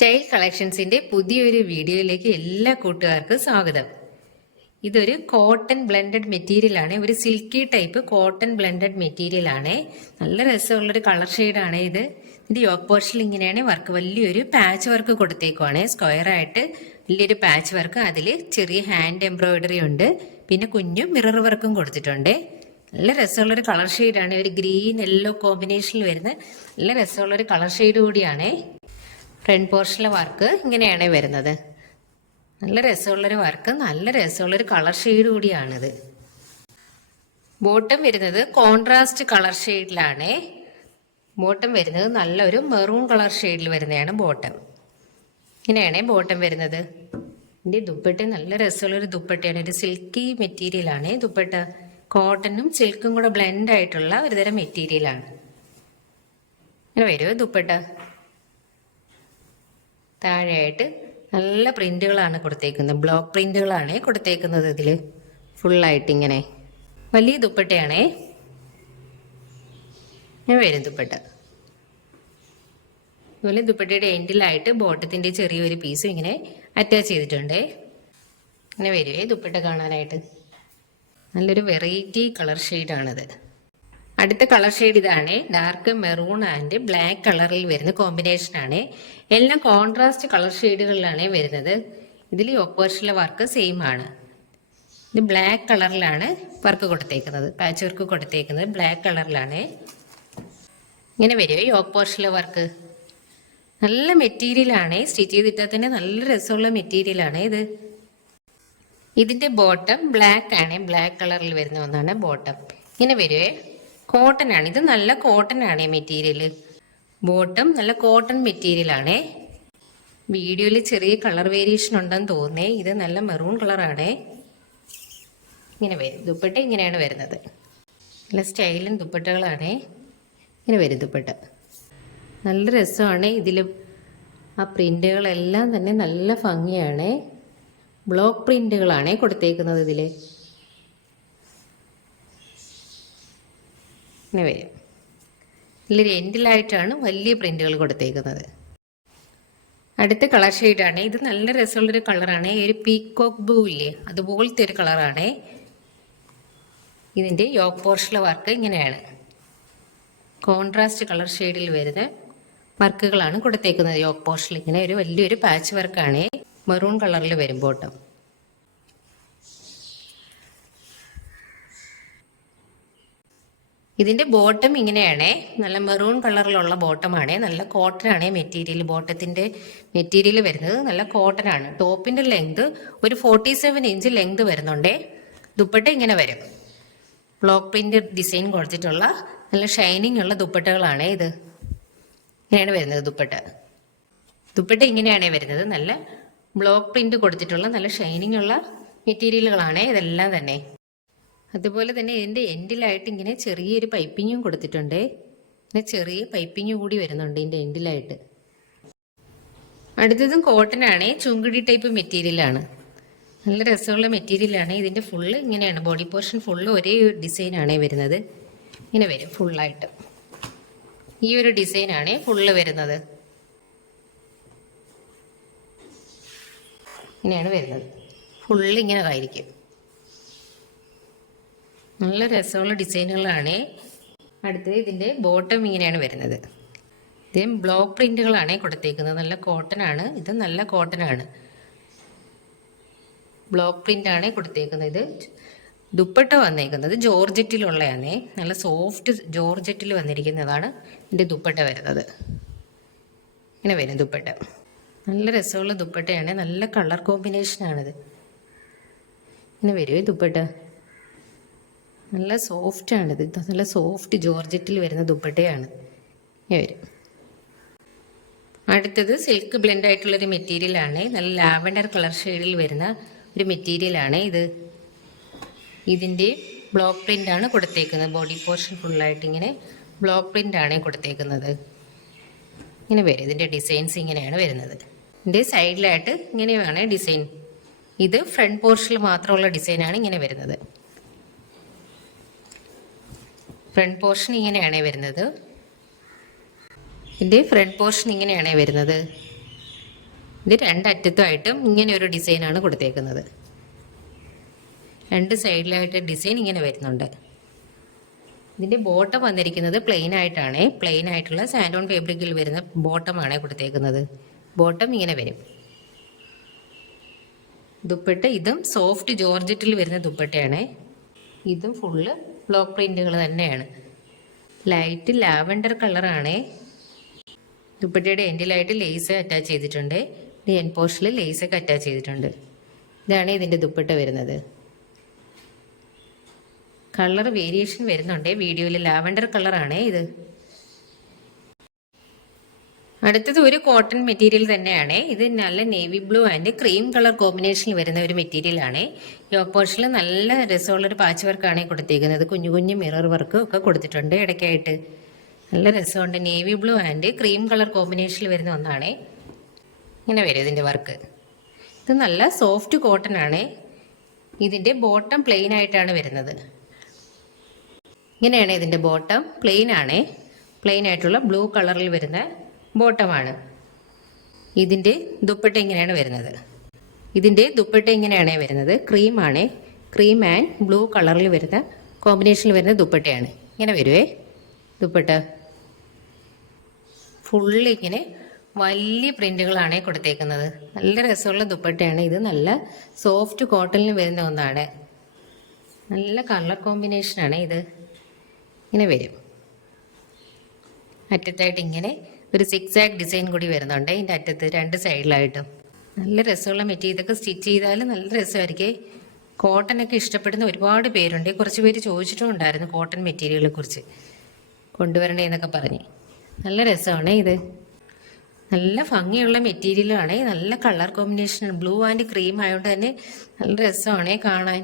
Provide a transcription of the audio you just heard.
Style കളക്ഷൻസിന്റെ പുതിയൊരു വീഡിയോയിലേക്ക് എല്ലാ കൂട്ടുകാർക്കും സ്വാഗതം. ഇതൊരു കോട്ടൺ ബ്ലെൻഡഡ് മെറ്റീരിയൽ ആണ്. ഒരു silky type cotton blended material ആണ്. നല്ല രസമുള്ളൊരു കളർ ഷെയ്ഡാണ് ഇത്. ഇതിന്റെ യോക്ക് പോർഷനിൽ ഇങ്ങനെയാണ് വർക്ക്, വലിയൊരു പാച്ച് വർക്ക് കൊടുത്തേക്കുവാണ്. സ്ക്വയർ ആയിട്ട് വലിയൊരു പാച്ച് വർക്ക്, അതിൽ ചെറിയ ഹാൻഡ് എംബ്രോയിഡറി ഉണ്ട്, പിന്നെ കുഞ്ഞു മിറർ വർക്കും കൊടുത്തിട്ടുണ്ട്. നല്ല രസമുള്ളൊരു കളർ ഷെയ്ഡാണ്. ഒരു ഗ്രീൻ യെല്ലോ കോമ്പിനേഷനിൽ വരുന്ന നല്ല രസമുള്ളൊരു കളർ ഷെയ്ഡ് കൂടിയാണ്. ഫ്രണ്ട് പോർഷനിലെ വർക്ക് ഇങ്ങനെയാണ് വരുന്നത്. നല്ല രസമുള്ളൊരു വർക്ക്, നല്ല രസമുള്ളൊരു കളർ ഷെയ്ഡ് കൂടിയാണിത്. ബോട്ടം വരുന്നത് കോൺട്രാസ്റ്റ് കളർ ഷെയ്ഡിലാണ്. ബോട്ടം വരുന്നത് നല്ലൊരു മെറൂൺ കളർ ഷെയ്ഡിൽ വരുന്നതാണ് ബോട്ടം. ഇങ്ങനെയാണ് ബോട്ടം വരുന്നത്. ഇതിൻ്റെ ദുപ്പട്ട നല്ല രസമുള്ളൊരു ദുപ്പട്ടയാണ്. ഒരു സിൽക്കി മെറ്റീരിയലാണ് ദുപ്പട്ട. കോട്ടനും സിൽക്കും കൂടെ ബ്ലെൻഡ് ആയിട്ടുള്ള ഒരുതരം മെറ്റീരിയലാണ്. ഇങ്ങനെ വരുമോ ദുപ്പട്ട. താഴെയായിട്ട് നല്ല പ്രിന്റുകളാണ് കൊടുത്തേക്കുന്നത്, ബ്ലോക്ക് പ്രിന്റുകളാണ് കൊടുത്തേക്കുന്നത്. ഇതിൽ ഫുള്ളായിട്ട് ഇങ്ങനെ വലിയ ദുപ്പട്ടയാണേ. ഞാൻ വരും ദുപ്പട്ട. അതുപോലെ ദുപ്പട്ടയുടെ എൻഡിലായിട്ട് ബോട്ടത്തിന്റെ ചെറിയൊരു പീസും ഇങ്ങനെ അറ്റാച്ച് ചെയ്തിട്ടുണ്ട്. ഇങ്ങനെ വരുവേ ദുപ്പട്ട കാണാനായിട്ട്. നല്ലൊരു വെറൈറ്റി കളർ ഷെയ്ഡാണിത്. അടുത്ത കളർ ഷെയ്ഡ് ഇതാണ്. ഡാർക്ക് മെറൂൺ ആൻഡ് ബ്ലാക്ക് കളറിൽ വരുന്ന കോമ്പിനേഷൻ ആണ്. എല്ലാം കോൺട്രാസ്റ്റ് കളർ ഷെയ്ഡുകളിലാണ് വരുന്നത്. ഇതിൽ ഓപ്പോസിറ്റിലെ വർക്ക് സെയിം ആണ്. ഇത് ബ്ലാക്ക് കളറിലാണ് വർക്ക് കൊടുത്തേക്കുന്നത്, പാച്ച് വർക്ക് കൊടുത്തേക്കുന്നത് ബ്ലാക്ക് കളറിലാണ്. ഇങ്ങനെ വരുമോ ഈ ഓപ്പോസിറ്റിലെ വർക്ക്. നല്ല മെറ്റീരിയലാണ്, സ്റ്റിച്ച് ചെയ്തിട്ടാൽ തന്നെ നല്ല രസമുള്ള മെറ്റീരിയലാണ് ഇത്. ഇതിന്റെ ബോട്ടം ബ്ലാക്ക് ആണ്, ബ്ലാക്ക് കളറിൽ വരുന്ന ഒന്നാണ് ബോട്ടം. ഇങ്ങനെ വരുവേ. കോട്ടൺ ആണ് ഇത്, നല്ല കോട്ടൺ ആണ് മെറ്റീരിയൽ. ബോട്ടം നല്ല കോട്ടൺ മെറ്റീരിയൽ ആണ്. വീഡിയോയിൽ ചെറിയ കളർ വേരിയേഷൻ ഉണ്ടെന്ന് തോന്നുന്നേ. ഇത് നല്ല മെറൂൺ കളറാണ്. ഇങ്ങനെ വരും ദുപ്പട്ട. ഇങ്ങനെയാണ് വരുന്നത്. നല്ല സ്റ്റൈലും ദുപ്പട്ടകളാണ്. ഇങ്ങനെ വരും ദുപ്പട്ട. നല്ല രസമാണ്. ഇതിൽ ആ പ്രിന്റുകളെല്ലാം തന്നെ നല്ല ഭംഗിയാണ്. ബ്ലോക്ക് പ്രിന്റുകളാണ് കൊടുത്തേക്കുന്നത് ഇതിൽ. ഇങ്ങനെ വരും. ഇതിലൊരു എൻഡിലായിട്ടാണ് വലിയ പ്രിന്റുകൾ കൊടുത്തേക്കുന്നത്. അടുത്ത കളർ ഷെയ്ഡാണ്. ഇത് നല്ല രസമുള്ളൊരു കളറാണ്. ഒരു പീക്കോക്ക് ബ്ലൂ ഇല്ലേ, അതുപോലത്തെ ഒരു കളറാണ്. ഇതിൻ്റെ യോക്ക് പോർഷനിലെ വർക്ക് ഇങ്ങനെയാണ്. കോൺട്രാസ്റ്റ് കളർ ഷെയ്ഡിൽ വരുന്ന വർക്കുകളാണ് കൊടുത്തേക്കുന്നത്. യോക്ക് പോർഷനിൽ ഇങ്ങനെ ഒരു വലിയൊരു പാച്ച് വർക്കാണ്. മെറൂൺ കളറിൽ വരും ബോട്ടം. ഇതിന്റെ ബോട്ടം ഇങ്ങനെയാണ്. നല്ല മെറൂൺ കളറിലുള്ള ബോട്ടമാണ്. നല്ല കോട്ടൺ ആണ് മെറ്റീരിയൽ. ബോട്ടത്തിന്റെ മെറ്റീരിയൽ വരുന്നത് നല്ല കോട്ടൺ ആണ്. ടോപ്പിന്റെ ലെങ്ത് ഒരു 47 ഇഞ്ച് ലെങ്ത് വരുന്നുണ്ട്. ദുപ്പട്ട ഇങ്ങനെ വരും. ബ്ലോക്ക് പ്രിന്റ് ഡിസൈൻ കൊടുത്തിട്ടുള്ള നല്ല ഷൈനിങ് ഉള്ള ദുപ്പട്ടകളാണ് ഇത്. ഇങ്ങനെയാണ് വരുന്നത് ദുപ്പട്ട. ദുപ്പട്ട ഇങ്ങനെയാണ് വരുന്നത്. നല്ല ബ്ലോക്ക് പ്രിന്റ് കൊടുത്തിട്ടുള്ള നല്ല ഷൈനിങ് ഉള്ള മെറ്റീരിയലുകളാണ് ഇതെല്ലാം തന്നെ. അതുപോലെ തന്നെ ഇതിൻ്റെ എൻഡിലായിട്ട് ഇങ്ങനെ ചെറിയൊരു പൈപ്പിങ്ങും കൊടുത്തിട്ടുണ്ട്. പിന്നെ ചെറിയ പൈപ്പിങ് കൂടി വരുന്നുണ്ട് ഇതിൻ്റെ എൻഡിലായിട്ട്. അടുത്തതും കോട്ടൺ ആണ്. ചുങ്കിടി ടൈപ്പ് മെറ്റീരിയലാണ്. നല്ല രസമുള്ള മെറ്റീരിയലാണ്. ഇതിൻ്റെ ഫുള്ള് ഇങ്ങനെയാണ്. ബോഡി പോർഷൻ ഫുള്ള് ഒരേ ഡിസൈനാണ് വരുന്നത്. ഇങ്ങനെ വരും ഫുള്ളായിട്ട്. ഈ ഒരു ഡിസൈനാണ് ഫുള്ള് വരുന്നത്. ഇങ്ങനെയാണ് വരുന്നത്. ഫുള്ള് ഇങ്ങനെ ആയിരിക്കും. നല്ല രസമുള്ള ഡിസൈനുകളാണ്. അടുത്തത് ഇതിൻ്റെ ബോട്ടം ഇങ്ങനെയാണ് വരുന്നത്. ഇത് ബ്ലോക്ക് പ്രിന്റുകളാണ് കൊടുത്തേക്കുന്നത്. നല്ല കോട്ടൺ ആണ് ഇത്. നല്ല കോട്ടൺ ആണ്. ബ്ലോക്ക് പ്രിന്റ് ആണ് കൊടുത്തേക്കുന്നത്. ഇത് ദുപ്പട്ട വന്നേക്കുന്നത് ജോർജറ്റിലുള്ളതാണ്. നല്ല സോഫ്റ്റ് ജോർജറ്റിൽ വന്നിരിക്കുന്നതാണ് ഇതിൻ്റെ ദുപ്പട്ട വരുന്നത്. ഇങ്ങനെ വരും ദുപ്പട്ട. നല്ല രസമുള്ള ദുപ്പട്ടയാണ്. നല്ല കളർ കോമ്പിനേഷനാണിത്. ഇങ്ങനെ വരും ദുപ്പട്ട. നല്ല സോഫ്റ്റ് ആണിത്. നല്ല സോഫ്റ്റ് ജോർജറ്റിൽ വരുന്ന ദുപ്പട്ടയാണ് വരും. അടുത്തത് സിൽക്ക് ബ്ലെൻഡ് ആയിട്ടുള്ളൊരു മെറ്റീരിയലാണ്. നല്ല ലാവൻഡർ കളർ ഷെയ്ഡിൽ വരുന്ന ഒരു മെറ്റീരിയലാണ് ഇത്. ഇതിൻ്റെ ബ്ലോക്ക് പ്രിന്റ് ആണ് കൊടുത്തേക്കുന്നത്. ബോഡി പോർഷൻ ഫുള്ളായിട്ട് ഇങ്ങനെ ബ്ലോക്ക് പ്രിന്റ് ആണ് കൊടുത്തേക്കുന്നത്. ഇങ്ങനെ വരും. ഇതിൻ്റെ ഡിസൈൻസ് ഇങ്ങനെയാണ് വരുന്നത്. ഇതിൻ്റെ സൈഡിലായിട്ട് ഇങ്ങനെയാണ് ഡിസൈൻ. ഇത് ഫ്രണ്ട് പോർഷനിൽ മാത്രമുള്ള ഡിസൈനാണ് ഇങ്ങനെ വരുന്നത്. ഫ്രണ്ട് പോർഷൻ ഇങ്ങനെയാണ് വരുന്നത്. ഇതിൻ്റെ ഫ്രണ്ട് പോർഷൻ ഇങ്ങനെയാണ് വരുന്നത്. ഇത് രണ്ടറ്റത്തുമായിട്ടും ഇങ്ങനെ ഒരു ഡിസൈനാണ് കൊടുത്തേക്കുന്നത്. രണ്ട് സൈഡിലായിട്ട് ഡിസൈൻ ഇങ്ങനെ വരുന്നുണ്ട്. ഇതിൻ്റെ ബോട്ടം വന്നിരിക്കുന്നത് പ്ലെയിൻ ആയിട്ടാണ്. പ്ലെയിൻ ആയിട്ടുള്ള സാൻഡോൺ ഫാബ്രിക്കിൽ വരുന്ന ബോട്ടമാണ് കൊടുത്തേക്കുന്നത്. ബോട്ടം ഇങ്ങനെ വരും. ദുപ്പട്ട ഇതും സോഫ്റ്റ് ജോർജറ്റിൽ വരുന്ന ദുപ്പട്ടയാണ്. ഇതും ഫുള്ള് ബ്ലോക്ക് പ്രിന്റുകൾ തന്നെയാണ്. ലൈറ്റ് ലാവൻഡർ കളറാണ്. ദുപ്പട്ടയുടെ എൻഡിലായിട്ട് ലേസ് അറ്റാച്ച് ചെയ്തിട്ടുണ്ട്. എൻ പോർഷനിൽ ലേസൊക്കെ അറ്റാച്ച് ചെയ്തിട്ടുണ്ട്. ഇതാണ് ഇതിൻ്റെ ദുപ്പട്ട വരുന്നത്. കളർ വേരിയേഷൻ വരുന്നുണ്ട്. വീഡിയോയിൽ ലാവൻഡർ കളറാണ് ഇത്. അടുത്തത് ഒരു കോട്ടൺ മെറ്റീരിയൽ തന്നെയാണ്. ഇത് നല്ല navy blue and cream colour കോമ്പിനേഷനിൽ വരുന്ന ഒരു മെറ്റീരിയലാണ്. യോക്ക് പോർഷനിൽ നല്ല രസമുള്ളൊരു പാച്ച് വർക്കാണ് കൊടുത്തേക്കുന്നത്. കുഞ്ഞു കുഞ്ഞു മിറർ വർക്ക് ഒക്കെ കൊടുത്തിട്ടുണ്ട് ഇടയ്ക്കായിട്ട്. നല്ല രസമുണ്ട്. Navy blue and cream colour കോമ്പിനേഷനിൽ വരുന്ന ഒന്നാണ്. ഇങ്ങനെ വരും ഇതിൻ്റെ വർക്ക്. ഇത് നല്ല സോഫ്റ്റ് കോട്ടൺ ആണ്. ഇതിൻ്റെ ബോട്ടം പ്ലെയിൻ ആയിട്ടാണ് വരുന്നത്. ഇങ്ങനെയാണ് ഇതിൻ്റെ ബോട്ടം. പ്ലെയിൻ ആണ്. പ്ലെയിൻ ആയിട്ടുള്ള ബ്ലൂ കളറിൽ വരുന്ന ബോട്ടമാണ്. ഇതിൻ്റെ ദുപ്പട്ട ഇങ്ങനെയാണ് വരുന്നത്. ഇതിൻ്റെ ദുപ്പട്ട ഇങ്ങനെയാണ് വരുന്നത്. ക്രീമാണ്. ക്രീം ആൻഡ് ബ്ലൂ കളറിൽ വരുന്ന കോമ്പിനേഷനിൽ വരുന്ന ദുപ്പട്ടയാണ്. ഇങ്ങനെ വരുവേ ദുപ്പട്ട. ഫുള്ള് ഇങ്ങനെ വലിയ പ്രിന്റുകളാണ് കൊടുത്തേക്കുന്നത്. നല്ല രസമുള്ള ദുപ്പട്ടയാണ് ഇത്. നല്ല സോഫ്റ്റ് കോട്ടണിൽ വരുന്ന ഒന്നാണ്. നല്ല കളർ കോമ്പിനേഷനാണ് ഇത്. ഇങ്ങനെ വരും. അറ്റത്തായിട്ട് ഇങ്ങനെ ഒരു സിക്സാക് ഡിസൈൻ കൂടി വരുന്നുണ്ട് ഇതിൻ്റെ അറ്റത്ത് രണ്ട് സൈഡിലായിട്ടും. നല്ല രസമുള്ള മെറ്റീരിയൽ. ഇതൊക്കെ സ്റ്റിച്ച് ചെയ്താൽ നല്ല രസമായിരിക്കും. കോട്ടനൊക്കെ ഇഷ്ടപ്പെടുന്ന ഒരുപാട് പേരുണ്ട്. കുറച്ച് പേര് ചോദിച്ചിട്ടും ഉണ്ടായിരുന്നു കോട്ടൺ മെറ്റീരിയലിനെ കുറിച്ച് കൊണ്ടുവരണേ എന്നൊക്കെ പറഞ്ഞ്. നല്ല രസമാണ് ഇത്. നല്ല ഭംഗിയുള്ള മെറ്റീരിയലാണ്. നല്ല colour combination blue and cream ആയതുകൊണ്ട് തന്നെ നല്ല രസമാണ് കാണാൻ.